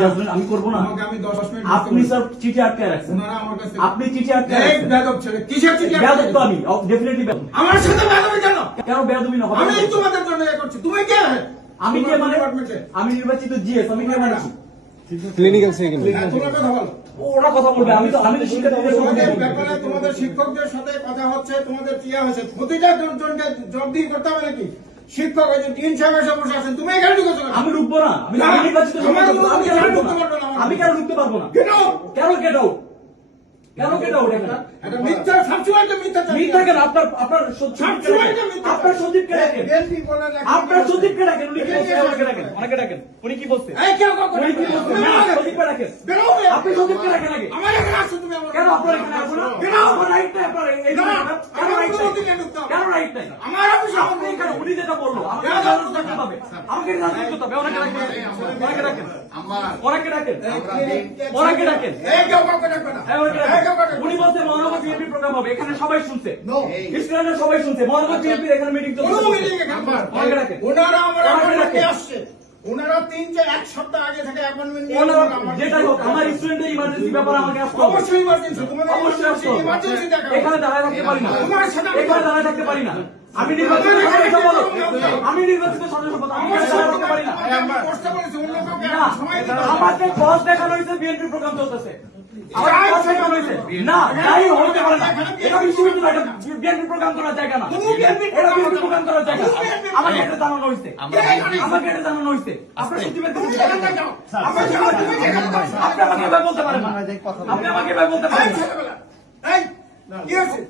Judgement আমি করব না। আমি 10 মিনিট আপনি স্যার চিঠি আটকায় রাখছেন, আপনি চিঠি আটকায় এই রাখছেন। বেয়াদব ছেলে কিসের চিঠি বেয়াদব তো আমি, ডেফিনেটলি বেয়াদব। আমার সাথে বেয়াদবি কেন? কেন বেয়াদবি না হবে? আমি তোমাদের জন্য এ করছি, তুমি কে? আমি কে মানে? ডিপার্টমেন্টে আমি নির্বাচিত জিএস, আমি কে মানে? ক্লিনিক্যাল সেকেন্ডারি তোমরা কথা বলো। ওরা কথা বলবে, আমি তো শিক্ষার্থীদের সঙ্গে তোমাদের বলবো। ব্যাপারে তোমাদের শিক্ষকদের সাথে কথা হচ্ছে, তোমাদের কি হয়েছে প্রতিটা জনকে জবাবদিহি করতে হবে নাকি? শিক্ষক এই যে ডিন সাহেব এসে বসে আছেন, তুমি এখানে ঢুকেছো কেন? আমি ঢুকবো না, আমি না, নির্বাচিত আমার সদস্য, কোনো আমি কেন অধিকার ঢুকতে ঢুকতে পারবো পারবে না? না। আমি কেন ঢুকতে পারবো না? Get out! কেন গেট আউট? কেন গেট আউট? এটা মিথ্যা, সবসময় তো মিথ্যা চালিয়ে মিথ্যা কেন? যাচ্ছে। আপনার সবসময় তো মিথ্যা। আপনার সচিবকে ডাকেন, BNP বলে নাকি? আপনার সচিবকে ডাকেন, উনি কি বলছে? আমাকে ডাকেন, ওনাকে ডাকেন, উনি কি বলছে? এই কেউ কাউকে উনি কি ডাকবে বলছে? না। না, সচিবকে ডাকেন, বেরো বে। আপনি সচিবকে ডাকেন আগে। আমার এখানে আসছো তুমি আমার। কেন আপনার এখানে আসবো না? কেন? আমার রাইট নাই আপনার এই না, কেন আমার রাইট কোনো নাই? অধিকার ঢুকতে হবে না। কেন রাইট নাই? আমার অফিসে আপনি কেন? উনি যেটা বললো আমাকে কেন? জানাতে থাকতে হবে, আমাকে জানাতে থাকতে হবে। ওনাকে ডাকেন, ওনাকে ডাকেন, ওনাকে ডাকেন, ওনাকে ডাকেন। এই কেউ কাউকে ডাকবে না। হ্যাঁ, ওনাকে এই কেউ কাউকে ডাকেন। উনি বলছে মহানগর বিএনপি প্রোগ্রাম হবে, এখানে সবাই শুনছে, No. স্টুডেন্টরা সবাই শুনছে, মহানগর বিএনপির এখানে মিটিং কোনো চলছে। মিটিং এখানে ওনাকে ডাকেন। ওনারা আমার ওনাকে অ্যাপয়েন্টমেন্ট ডাকেন। আসছে। ওনারা 1 সপ্তাহ আগে থেকে অ্যাপয়েন্টমেন্ট নিয়ে ওনারা আমার যেটাই হোক, আমার স্টুডেন্টের ইমার্জেন্সি ব্যাপারে আমাকে আসতে হবে। অবশ্যই ইমার্জেন্সি, তোমাদের অবশ্যই আসতে হবে। ইমার্জেন্সি দেখা এখানে দাঁড়ায় থাকতে পারি না, তোমার সাথে আমি- এখানে দাঁড়ায় থাকতে পারি না। আমি নির্বাচিত সদস্য বলো, আমি নির্বাচিত সদস্য বলো, আমি এখানে দাঁড়ায় থাকতে পারি না। আমি বসতে বলেছি, অন্য কাউকে না, সময় দিতে হবে। আমাকে বস দেখানো হয়েছে, বিএনপি প্রোগ্রাম চলতেছে। আমাকে বস দেখানো হয়েছে। না, তাই হতে পারে না। এটা বিশ্ববিদ্যালয়, এটা বিএনপি প্রোগ্রাম করার জায়গা না। কোনো BNP এটা বিএনপি প্রোগ্রাম করার জায়গা। কোনো BNP আমাকে এটা জানানো হয়েছে। আমাকে এটা জানানো হয়েছে। আপনার সচিবের কাছে তুমি এখান থেকে যাও। আমার সামনে তুমি যেখানে যাও। আপনি আমাকে এভাবে বলতে পারেন না। আপনি আমাকে এভাবে বলতে পারেন এই না। ছেলেবেলা, এই, কি হয়েছে?